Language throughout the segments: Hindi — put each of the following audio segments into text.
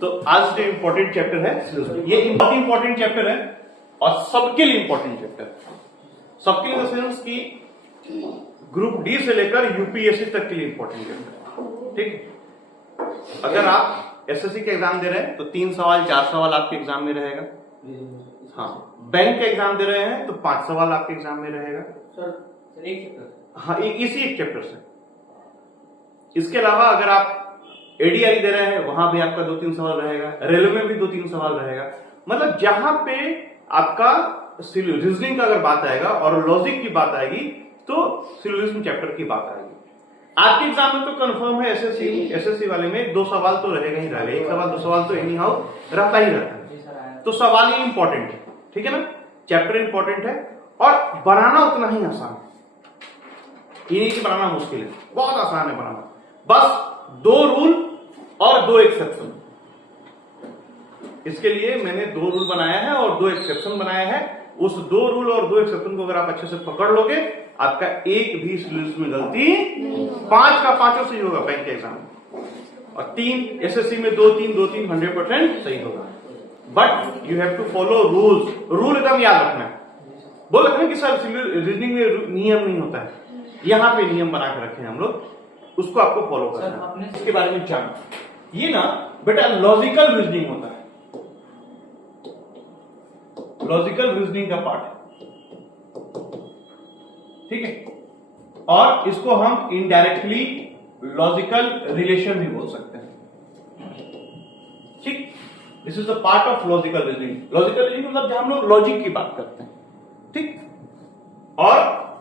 तो आज जो इंपॉर्टेंट चैप्टर है ये इंपॉर्टेंट चैप्टर है और सबके लिए इंपॉर्टेंट चैप्टर है। सबके लिए सेंस की ग्रुप डी से लेकर यूपीएससी तक के लिए इंपॉर्टेंट चैप्टर है। ठीक, अगर आप एसएससी के एग्जाम दे रहे हैं तो 3 सवाल 4 सवाल आपके एग्जाम में रहेगा। हाँ, बैंक के एग्जाम दे रहे हैं तो 5 सवाल आपके एग्जाम में रहेगा। सर एक चैप्टर, हाँ, इसी एक चैप्टर से। इसके अलावा अगर आप एडीआरई दे रहे हैं वहां भी आपका 2-3 सवाल रहेगा, रेलवे में भी 2-3 सवाल रहेगा। मतलब जहां पे आपका रीजनिंग का अगर बात आएगा और लॉजिक की बात आएगी तो सिलोजिज्म चैप्टर की बात आएगी। आपके एग्जाम में तो कंफर्म है एसएससी वाले में 2 सवाल तो रहेगा ही रहेगा, 1 सवाल 2 सवाल तो एनी हाउ रहता ही रहता है। तो सवाल ही इंपॉर्टेंट है, ठीक है ना, चैप्टर इंपॉर्टेंट है और बनाना उतना ही आसान है। ये नहीं कि बनाना मुश्किल है, बहुत आसान है बनाना। बस 2 रूल और 2 एक्सेप्शन। इसके लिए मैंने 2 रूल बनाया है और 2 एक्सेप्शन बनाया है। उस 2 रूल और 2 एक्सेप्शन को अगर आप अच्छे से पकड़ लोगे, आपका एक भी सिलेबस में गलती 5 का 5 सही होगा बैंक के एग्जाम में, और 3 एसएससी में 2-3 100% सही होगा। But you have to follow rules. Rule एकदम याद रखना है। बोल रखना कि सर रीजनिंग में नियम नहीं होता है, यहां पे नियम बना के रखे हैं हम लोग, उसको आपको फॉलो करना है। इसके बारे में जान, ये ना बेटा लॉजिकल रीजनिंग होता है, लॉजिकल रीजनिंग का पार्ट है, ठीक है। और इसको हम इनडायरेक्टली लॉजिकल रिलेशन भी बोल सकते हैं, ठीक। This is the part of logical reasoning. Logical reasoning मतलब जहां हम लोग लॉजिक की बात करते हैं, ठीक। और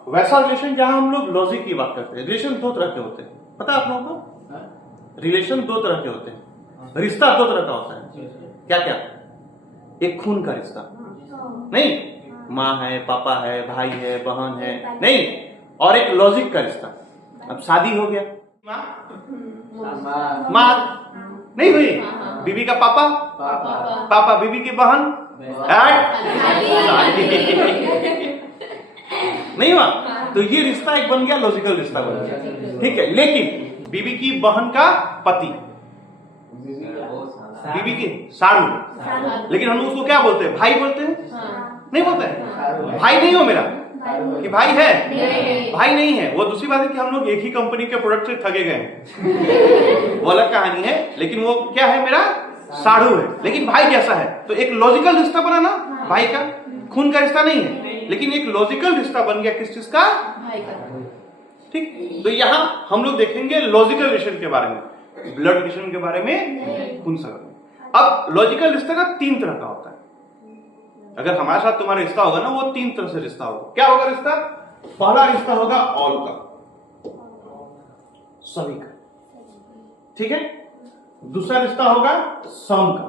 वैसा रिलेशन जहां हम लोग लॉजिक की बात करते हैं। रिलेशन 2 तरह के होते हैं, पता है आप लोगों को? रिलेशन 2 तरह के होते हैं, रिश्ता 2 तरह का होता है। क्या क्या? एक खून का रिश्ता, नहीं, माँ है, पापा है, भाई है, बहन है, नहीं, और एक लॉजिक का रिश्ता। अब शादी हो गया, माँ नहीं हुई, बीबी का पापा, पापा बीबी की बहन, नहीं हुआ, तो ये रिश्ता एक बन गया, लॉजिकल रिश्ता बन गया, ठीक है। लेकिन बीबी की बहन का पति, बीबी की साड़ू, लेकिन हम उसको क्या बोलते हैं? भाई बोलते हैं, नहीं बोलते हैं भाई नहीं हो मेरा, कि भाई है, भाई नहीं है। वो दूसरी बात है कि हम लोग एक ही कंपनी के प्रोडक्ट से ठगे गए, वो अलग कहानी है। लेकिन वो क्या है? मेरा साड़ू है, लेकिन भाई जैसा है। तो एक लॉजिकल रिश्ता बना ना भाई का, खून का रिश्ता नहीं है, लेकिन एक लॉजिकल रिश्ता बन गया किस चीज का? भाई का, ठीक। तो यहां हम लोग देखेंगे लॉजिकल रिलेशन के बारे में, ब्लड रिलेशन के बारे में, खून संबंध। अब लॉजिकल रिश्ता का 3 तरह का होता है। अगर हमारे साथ तुम्हारा रिश्ता होगा ना, वो 3 तरह से रिश्ता होगा। क्या होगा रिश्ता? पहला रिश्ता होगा ऑल का, सभी का, ठीक है। दूसरा रिश्ता होगा सम का,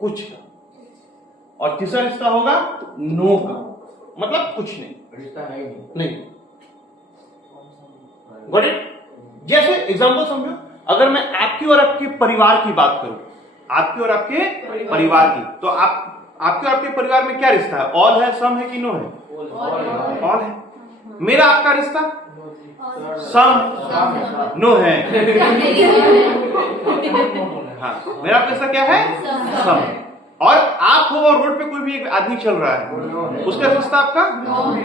कुछ का, और तीसरा रिश्ता होगा नो का, मतलब कुछ नहीं, रिश्ता है नहीं। Got it? जैसे एग्जांपल समझो, अगर मैं आपकी और आपके परिवार की बात करूं, आपके और आपके परिवार की, तो आपके और आपके परिवार में क्या रिश्ता है? ऑल है, सम है कि नो है? ऑल है। मेरा आपका रिश्ता सम नो है। हाँ, मेरा आपका रिश्ता क्या है? सम। और आप हो और रोड पे कोई भी एक आदमी चल रहा है, उसका रिश्ता आपका,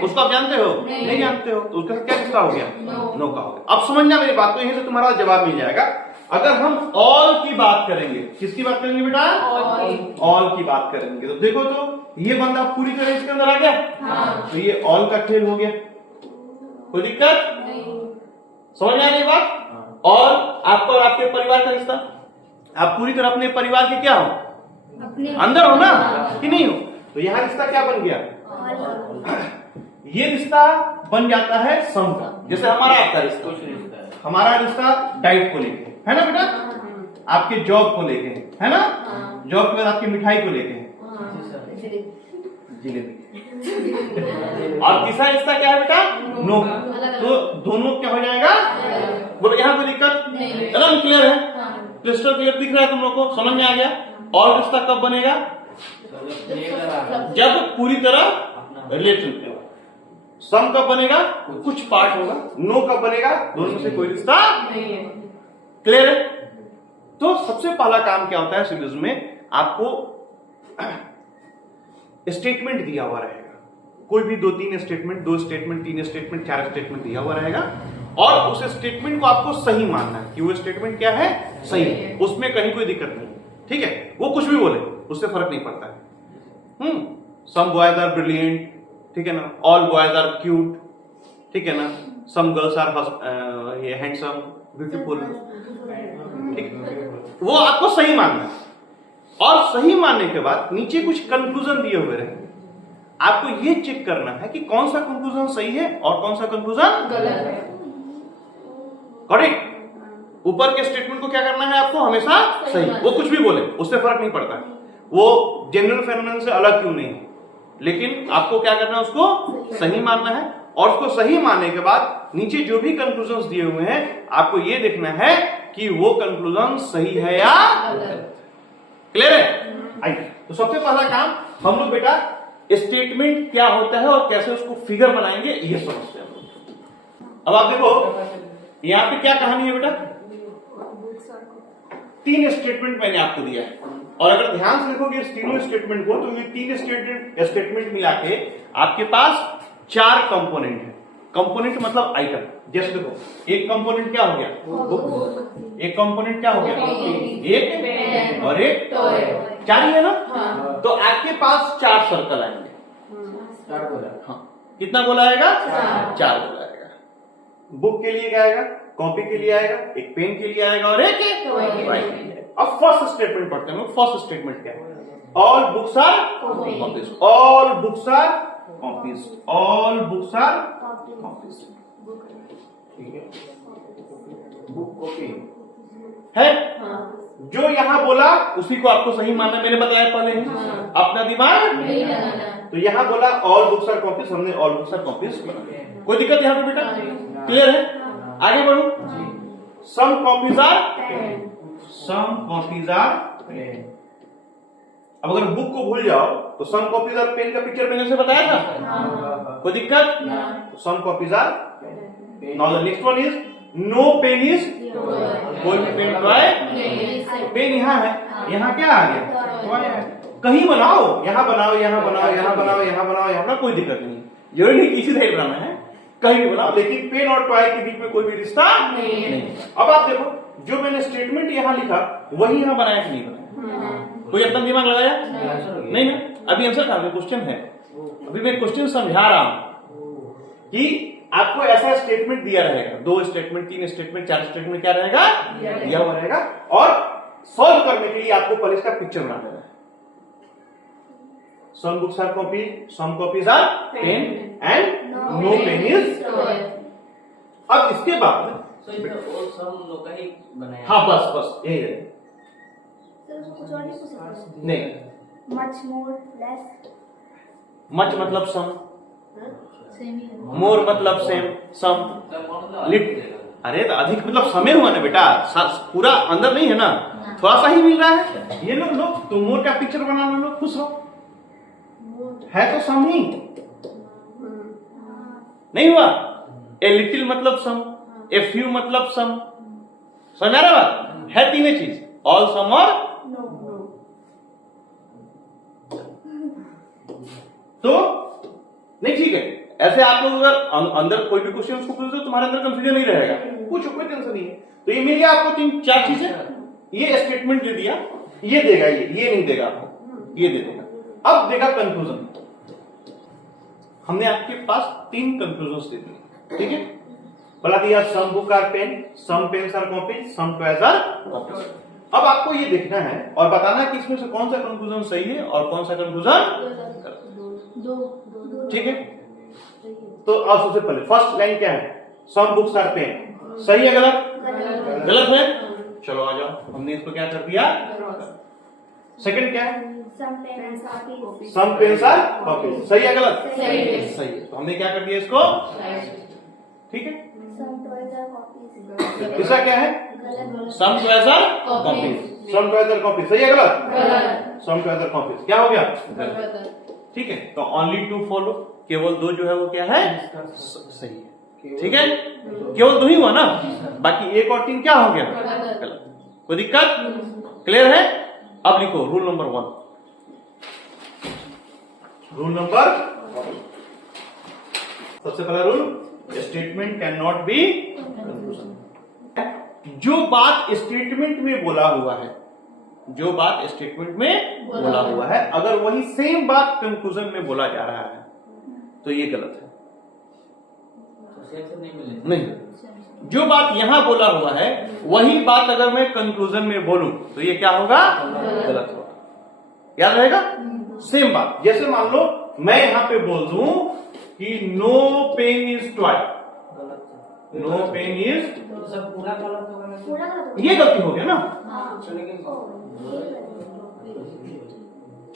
उसको आप जानते हो? नहीं जानते हो, तो उसका क्या रिश्ता हो गया? नो का हो गया। अब समझना मेरी बात को, यहीं से तुम्हारा जवाब मिल जाएगा। अगर हम ऑल की बात करेंगे, किसकी बात करेंगे बेटा? ऑल की बात करेंगे। तो देखो, तो ये बंदा पूरी तरह इसके अंदर आ गया, तो ये ऑल का खेल हो गया, कोई दिक्कत? समझ में आ रही बात? और आपका और आपके परिवार का रिश्ता, आप पूरी तरह अपने परिवार के क्या हो? अंदर हो ना, कि नहीं हो? तो यहां रिश्ता क्या बन गया? ये रिश्ता बन जाता है सम का। जैसे हमारा आपका रिश्ता, हमारा रिश्ता डाइट को लेके है ना बेटा, आपके जॉब को लेके है ना, जॉब के बाद आपकी मिठाई को लेके है, जिलेबी। और तीसरा रिश्ता क्या है बेटा? नो का। तो दोनों क्या हो जाएगा? बोलो, यहाँ कोई दिक्कत? एकदम क्लियर है, क्रिस्टल क्लियर दिख रहा है तुम लोग को, समझ में आ गया? और रिश्ता कब बनेगा? जब पूरी तरह रिलेटेड। सम कब बनेगा? कुछ पार्ट होगा। नो कब बनेगा? दोनों में से कोई रिश्ता नहीं है। क्लियर है? तो सबसे पहला काम क्या होता है सीरीज में, आपको स्टेटमेंट दिया हुआ रहेगा, कोई भी 2-3 स्टेटमेंट, 2 स्टेटमेंट, 3 स्टेटमेंट, 4 स्टेटमेंट दिया हुआ रहेगा, और उस स्टेटमेंट को आपको सही मानना है कि वो स्टेटमेंट क्या है, सही है, उसमें कहीं कोई दिक्कत नहीं। ठीक है, वो कुछ भी बोले उससे फर्क नहीं पड़ता है। सम बॉयज आर ब्रिलियंट, ठीक है ना, ऑल बॉयज आर क्यूट, ठीक है ना, some girls are handsome, beautiful, ठीक है, वो आपको सही मानना है। और सही मानने के बाद नीचे कुछ कंक्लूजन दिए हुए रहेंगे, आपको ये चेक करना है कि कौन सा कंक्लूजन सही है और कौन सा कंक्लूजन गलत है। करेक्ट। ऊपर के स्टेटमेंट को क्या करना है आपको, हमेशा सही, वो कुछ भी बोले उससे फर्क नहीं पड़ता है, वो जनरल फेनोमेनन से अलग क्यों नहीं है, लेकिन आपको क्या करना है, उसको सही मानना है। और उसको सही मानने के बाद नीचे जो भी कंक्लूजन्स दिए हुए हैं, आपको ये देखना है कि वो कंक्लूजन सही है या गलत। क्लियर है? आइए, तो सबसे पहला काम हम लोग बेटा स्टेटमेंट क्या होता है और कैसे उसको फिगर बनाएंगे ये समझते हैं। अब आप देखो यहां पे क्या कहानी है बेटा, 3 स्टेटमेंट मैंने आपको दिया है, और अगर ध्यान से देखोगे इस तीनों स्टेटमेंट को, तो ये 3 स्टेटमेंट मिला के आपके पास 4 कंपोनेंट है। कंपोनेंट मतलब आइटम। जैसे देखो एक कंपोनेंट क्या हो गया, बुक, एक कंपोनेंट क्या हो गया, एक, और एक 4 ही है ना। तो आपके पास 4 सर्कल आएंगे। 4 बोला। हाँ, कितना बोला आएगा, 4 बोला आएगा। बुक के लिए क्या आएगा, कॉपी के लिए आएगा, एक पेन के लिए आएगा, और एक टॉय के लिए। अब फर्स्ट स्टेटमेंट पढ़ते हैं। फर्स्ट स्टेटमेंट क्या है, all books are copies, all books are copies, all books are copies. ठीक है, बुक कॉपी है। जो यहां बोला उसी को आपको सही मानना, मैंने बताया पहले ही, अपना दिमाग नहीं लगाना। तो यहां बोला ऑल बुक्स आर कॉपीज, हमने ऑल बुक्स आर कॉपीज बना। कोई दिक्कत यहां पे बेटा, क्लियर है? आगे बढ़ो। Some copies are pen, some copies are pen. अब अगर बुक को भूल जाओ तो सम कॉपीज आर पेन का पिक्चर मैंने से बताया था, कोई दिक्कत? Some copies are pen. Now the next one is no pen is, कोई भी पेन टॉय, पेन यहाँ है, यहाँ क्या आ गया, टॉय है। कहीं बनाओ, यहाँ बनाओ, यहाँ बनाओ, यहाँ बनाओ, यहाँ बनाओ, यहाँ कोई दिक्कत नहीं, जरूरी नहीं किसी साइड बनाना है, कहीं भी बनाओ, लेकिन पेन और टॉय के बीच में कोई भी रिश्ता नहीं। अब आप देखो जो मैंने स्टेटमेंट यहाँ लिखा वही यहाँ बनाया कि नहीं बनाया, कोई अपना दिमाग लगाया नहीं ना। अभी आंसर था, क्वेश्चन है, अभी मैं क्वेश्चन समझा रहा हूं कि आपको ऐसा स्टेटमेंट दिया रहेगा, 2 स्टेटमेंट, 3 स्टेटमेंट, 4 स्टेटमेंट क्या रहेगा, दिया हुआ रहेगा, और सॉल्व करने के लिए आपको पहले इसका पिक्चर बना देना है। Some books are copy, some copies are pen, and no pen is toy. अब इसके बाद हाँ बस यही है। नहीं, मच मोर लेस, मच मतलब सम, मोर मतलब सेम, सम लिट, अरे तो अधिक मतलब समय हुआ ना बेटा, पूरा अंदर नहीं है ना, थोड़ा सा ही मिल रहा है। ये लो तुम मोर का पिक्चर बना लो, खुश हो, है तो सम ही नहीं हुआ। ए लिटिल मतलब सम, ए फ्यू मतलब सम, समझ आ रहा है? 3 चीज, ऑल, सम और तो नहीं। ठीक है, ऐसे आप लोग अगर अंदर कोई भी क्वेश्चन उसको पूछते हो तुम्हारे अंदर कंफ्यूजन नहीं रहेगा, पूछो, कोई टेंशन नहीं है। तो ये मिल गया आपको 3-4 चीजें, ये स्टेटमेंट जो दिया ये देगा, ये नहीं देगा आपको, ये दे देगा। अब देगा कंक्लूजन। हमने आपके पास 3 कंक्लूजन दे दिए, ठीक है। बता दिया some book are pen, some pens are copy, some toys are copies. अब आपको ये देखना है और बताना है कि इसमें से कौन सा कंक्लूजन सही है और कौन सा कंक्लूजन, ठीक है। तो अब सबसे पहले फर्स्ट लाइन क्या है, सम बुक्स आर पेन, सही है गलत? गलत है। चलो आ जाओ, हमने इसको क्या कर दिया, सेकंड क्या है, some pens are copies, some pens are copies, सही है गलत? सही है। सही है। तो हमने क्या कर दिया इसको, ठीक है। सम टॉयज आर कॉपीज, तीसरा क्या है, गलत, some toys are copies, some toys are copies, सही है गलत? सम टॉयज आर कॉपीज क्या हो गया, ठीक है। तो ओनली 2 फॉलो, केवल 2 जो है वो क्या है, सही है, ठीक है। केवल 2 ही हुआ ना, बाकी 1 और 3 क्या हो गया, गलत। कोई दिक्कत? क्लियर है? अब लिखो रूल नंबर 1। रूल नंबर, सबसे पहला rule, statement can not be conclusion. जो बात स्टेटमेंट में बोला हुआ है, जो बात स्टेटमेंट में बोला हुआ है, अगर वही सेम बात कंक्लूजन में बोला जा रहा है तो ये गलत है। नहीं, जो बात यहां बोला हुआ है वही बात अगर मैं कंक्लूजन में बोलूं तो ये क्या होगा? गलत होगा। याद रहेगा? सेम बात, जैसे मान लो मैं यहां पे बोल दूं कि no pen is toy, no pen is, सब पूरा गलत होगा ना? पूरा गलत होगा। ये गलती हो गया ना, अच्छा, लेकिन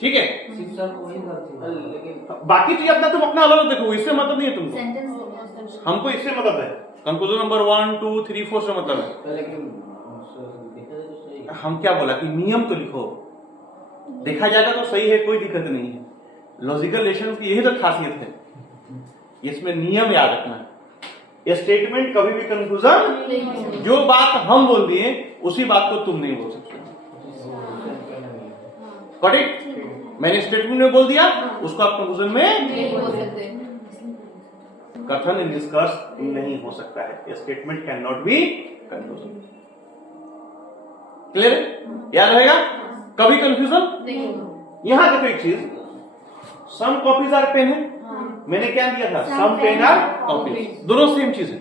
ठीक है। शिक्षक वही गलती है, लेकिन बाकी चीज अपना तुम अपना अलग देखो, इससे मतलब नहीं है तुमको, सेंटेंस हमको इससे मतलब है। कंक्लूजन नंबर 1 2 3 4 से मतलब है। लेकिन देखा जाए तो सही है। हम क्या बोला कि नियम तो लिखो, देखा जाएगा तो सही है, कोई दिक्कत नहीं है। लॉजिकल रिलेशन की यही तो खासियत है, इसमें नियम याद रखना है। स्टेटमेंट कभी भी कंक्लूजन, जो बात हम बोल दिए उसी बात को तुम नहीं बोल सकते। करेक्ट? मैंने स्टेटमेंट में बोल दिया, उसको आप कंक्लूजन में नहीं बोल सकते। कथन निष्कर्ष नहीं हो सकता है। Statement can not be conclusion. Clear? याद रहेगा? कभी कंफ्यूजन नहीं होगा। यहां देखो एक चीज, सम कॉपीज आर पेन है, मैंने क्या दिया था? सम पेन आर कॉपीज, दोनों सेम चीज है।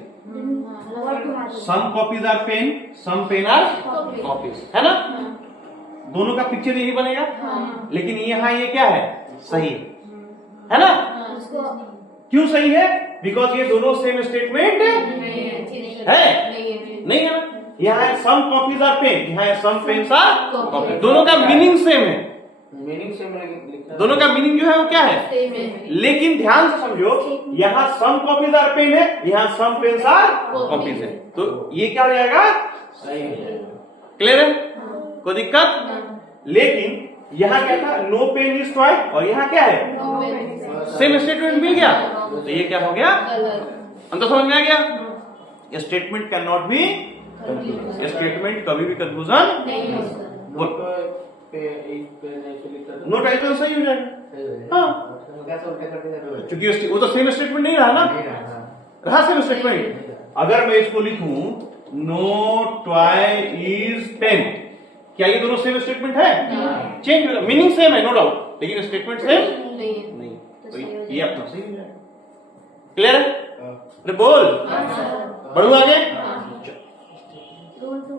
Some copies are pen, some pen are copies, है ना? दोनों का पिक्चर यही बनेगा, लेकिन यहाँ ये क्या है? सही है ना? क्यों सही है? बिकॉज ये दोनों सेम स्टेटमेंट है। नहीं है ना? यहाँ है सम कॉपीज आर पेन, यहाँ है सम पेन्स आर कॉपीज, दोनों का मीनिंग सेम है। मीनिंग से मैं लिखा दोनों का मीनिंग जो है वो क्या है? लेकिन ध्यान से समझो, यहाँ सम कॉपीज आर पेन है, यहाँ सम पेन्स आर कॉपीज है, तो ये क्या हो जाएगा? सही है। क्लियर है? कोई दिक्कत? लेकिन यहाँ क्या था? नो पेन इज टॉय, और यहाँ क्या है? सेम स्टेटमेंट मिल गया, तो ये क्या हो गया? अंतर समझ में आ गया? Statement can not be, statement कभी भी कंक्लूजन नहीं हो सकता। नो टाइटल सही हो जाएगा। हाँ, क्योंकि वो तो सेम स्टेटमेंट नहीं रहा ना, रहा सेम स्टेटमेंट। अगर मैं इसको लिखूं नो टॉय इज पेन, क्या ये दोनों सेम स्टेटमेंट है? चेंज होगा, मीनिंग सेम है नो डाउट, लेकिन स्टेटमेंट सेम नहीं, तो ये अपना सही हो जाएगा। क्लियर है? अरे बोल, बढ़ू आगे। रूल 2